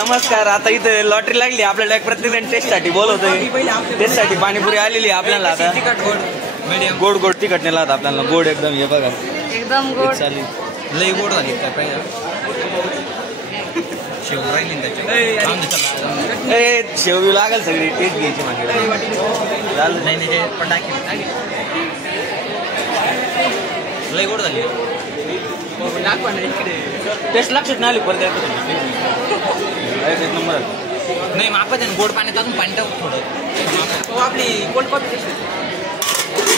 नमस्कार. आता इथं लॉटरी लागली आपल्याला, एक प्रत्येक टेस्टसाठी बोलवतोय. टेस्टसाठी पाणीपुरी आलेली आपल्याला. आता गोड गोड तिखट नेला होता आपल्याला. गोड एकदम. हे बघा एकदम गोड चालेल. लई गोड झाली काय पाहिजे. शेव राहिली शेव लागेल सगळी टेस्ट घ्यायची माझ्याकडे. झालं नाही नाही पण टाकी लई गोड झाली. टेस्ट लक्षात नाही आली परत एक नंबर नाही. मापत आहे गोड पाण्यात अजून पाणी टाकू थोडं. आपली कोल्ड कॉफी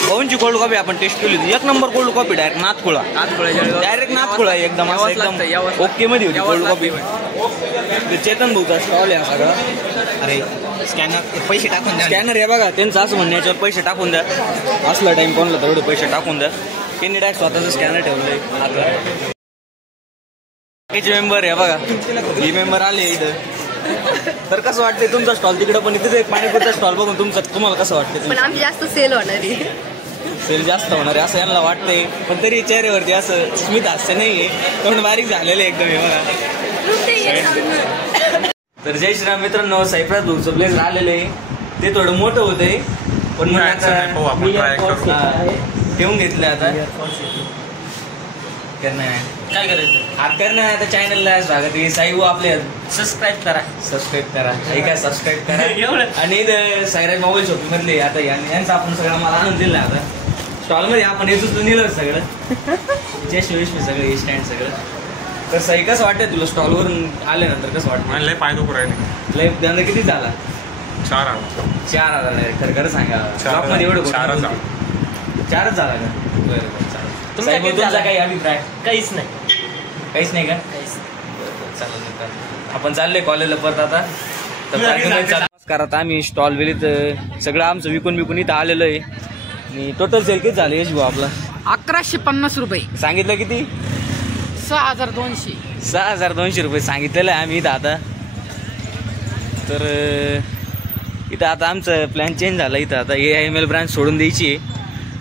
भाऊंची कोल्ड कॉफी आपण टेस्ट केली होती. एक नंबर कोल्ड कॉफी. डायरेक्ट नाथखुळा. डायरेक्ट नाथखुळा एकदम एकदम ओके मध्ये होती कोल्ड कॉफी. चेतन भाऊचा स्टॉल आहे सगळा. अरे स्कॅनर पैसे टाकून द्या. स्कॅनर आहे बघा त्यांचं असं म्हणणं, याच्यावर पैसे टाकून द्या. असला टाइम कोणला तर एवढे पैसे टाकून द्या. त्यांनी डायरेक्ट स्वतःचं स्कॅनर ठेवलंय. मेंबर आहे बघा. ही मेंबर आले इथं. तर कसं वाटतंय तुमचा स्टॉल तिकडं, पण इथे एक पाणीपुरीचा स्टॉल बघून तुम्हाला कसं वाटतं? पण आमची जास्त सेल होणार आहे. सेल जास्त होणार आहे असं यांना वाटतंय, पण तरी चेहऱ्यावरती असं स्मित हास्य नाहीये. तोंड बारीक झालेलं एकदम. हे बघा. तर जय श्रीराम मित्रांनो. साईप्रास भाऊचं प्लेस आलेलं आहे. ते थोडं मोठं होतंय पण मग आता ठेवून घेतलं. आता काय करायचं करणं आता चॅनलला स्वागत आहे. साई आपले सबस्क्राईब करा. ऐका सबस्क्राईब करा. आणि इथं साईराज मोबाईल शॉपिंग मधले आता यांचा आपण सगळं मला आनंद दिला. आता स्टॉल मध्ये आपण येतच नेलं सगळं. जय विश्व सगळं स्टँड सगळं. तर साई कसं वाटतंय तुला स्टॉलवरून आल्यानंतर? कसं वाटतं? लय फायदा करायला. लय धंदा किती झाला? 4,000 खरं खरं सांगा. शॉपमध्ये एवढं 4च झाला का? बरं तुमचा काही अभिप्राय? काहीच नाही. काहीच नाही का? चालेल. आपण चाललोय कॉलेजला परत आता. नमस्कार. आता आम्ही स्टॉल वेळीत सगळं आमचं विकून इथं आलेलो आहे. आणि टोटल सेल किती झालं यश भाऊ आपला? 1150 रुपये. सांगितलं किती? 6200. 6200 रुपये सांगितलेलं आहे आम्ही इथं आता. तर इथं आता आमचं प्लॅन चेंज झाला. इथं आता AIML ब्रांच सोडून द्यायची आहे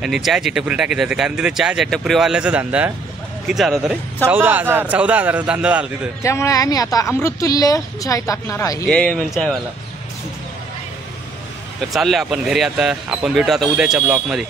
आणि चहाची टपरी टाकायची जाते. कारण तिथे चहाच्या टपरीवाल्याचा धंदा किती झाला तर 14,000 धंदा झाला तिथं. त्यामुळे आम्ही आता अमृततुल्य चाय टाकणार आहे. AIML चायवाला. तर चाललोय आपण घरी आता. आपण भेटू आता उद्याच्या ब्लॉक मध्ये.